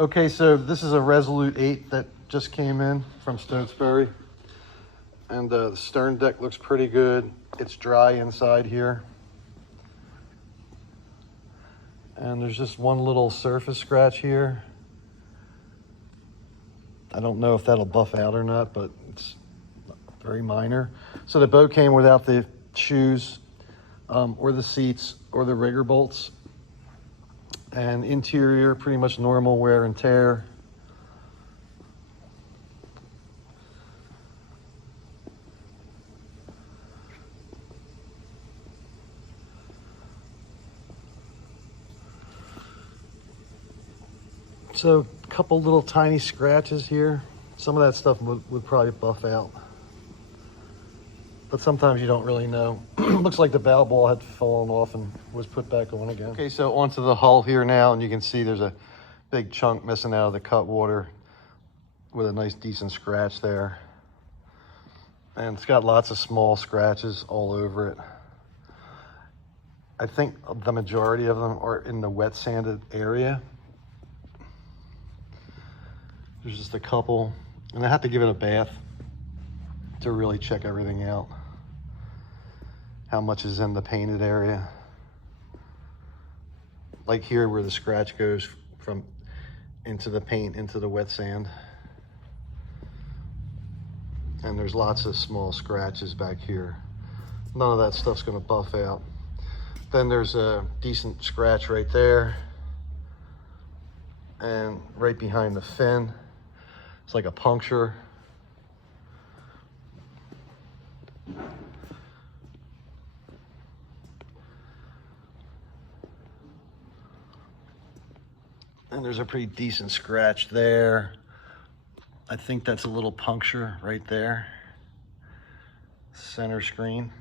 Okay, so this is a Resolute 8 that just came in from Stotesbury. And the stern deck looks pretty good. It's dry inside here. And there's just one little surface scratch here. I don't know if that'll buff out or not, but it's very minor. So the boat came without the shoes, or the seats, or the rigger bolts. And interior, pretty much normal wear and tear. So a couple little tiny scratches here. Some of that stuff would probably buff out. But sometimes you don't really know. Looks like the bow ball had fallen off and was put back on again. Okay, so onto the hull here now, and you can see there's a big chunk missing out of the cut water with a nice decent scratch there. And it's got lots of small scratches all over it. I think the majority of them are in the wet sanded area. There's just a couple, and I have to give it a bath to really check everything out. How much is in the painted area. Like here where the scratch goes from into the paint, into the wet sand. And there's lots of small scratches back here. None of that stuff's gonna buff out. Then there's a decent scratch right there. And right behind the fin, it's like a puncture. And there's a pretty decent scratch there. I think that's a little puncture right there. Center screen.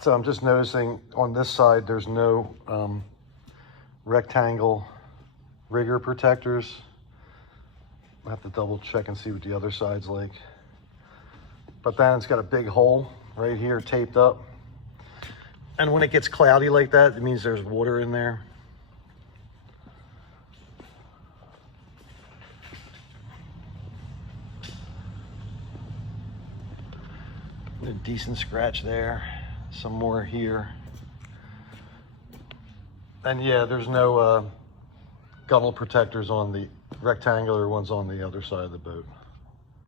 So I'm just noticing on this side, there's no rectangle rigger protectors. I'll have to double check and see what the other side's like. But then it's got a big hole right here taped up. And when it gets cloudy like that, it means there's water in there. A decent scratch there. Some more here. And yeah, there's no gunnel protectors on the rectangular ones on the other side of the boat.